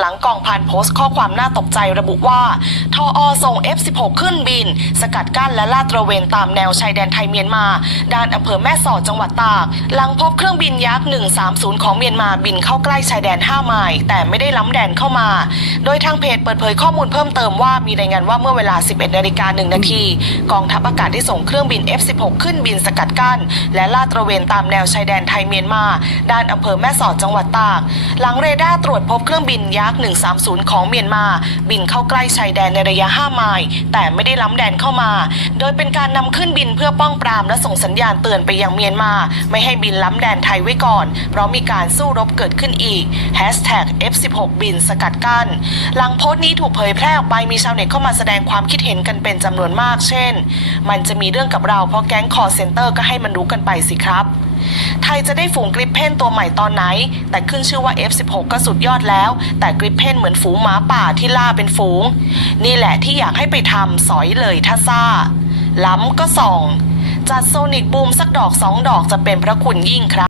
หลังกองพันโพสต์ข้อความน่าตกใจระบุว่า ทออส่ง F16 ขึ้นบิน สกัดกั้นและลาดตระเวนตามแนวชายแดนไทยเมียนมา ด้านอำเภอแม่สอดจังหวัดตาก หลังพบเครื่องบินยักษ์ 130 ของเมียนมาบินเข้าใกล้ชายแดน 5 ไมล์แต่ไม่ได้ล้ำแดนเข้ามา โดยทางเพจเปิดเผยข้อมูลเพิ่มเติมว่ามีรายงานว่าเมื่อเวลา 11นาฬิกา1นาทีกองทัพอากาศได้ส่งเครื่องบิน F16 ขึ้นบินสกัดกั้น และลาดตระเวนตามแนวชายแดนไทยเมียนมา ด้านอำเภอแม่สอดจังหวัดตาก หลังเรดาร์ตรวจพบเครื่องบินยักษ์ 130 ของเมียนมา บินเข้าใกล้ชายแดนในระยะ 5 ไมล์แต่ไม่ได้ล้ำแดนเข้ามา โดยเป็นการนำขึ้นบินเพื่อป้องปรามและส่งสัญญาณเตือนไปยังเมียนมา ไม่ให้บินล้ำแดนไทยไว้ก่อน เพราะมีการสู้รบเกิดขึ้นอีก F16 บินสกัดกั้น หลังโพสต์นี้ถูกเผยแพร่ออกไปมีชาวเน็ตเข้ามาแสดงความคิดเห็นกันเป็นจำนวนมาก เช่น มันจะมีเรื่องกับเราเพราะแก๊งคอร์เซนเตอร์ก็ให้มันรู้กันไปสิครับไทยจะได้ฝูงกริปเพนตัวใหม่ตอนไหน แต่ขึ้นชื่อว่า F16 ก็สุดยอดแล้ว แต่กริปเพนเหมือนฝูงหมาป่าที่ล่าเป็นฝูง นี่แหละที่อยากให้ไปทำสอยเลยท่าซ่า ล้ำก็ส่อง จัดโซนิกบูมสักดอกสองดอกจะเป็นพระคุณยิ่งครับ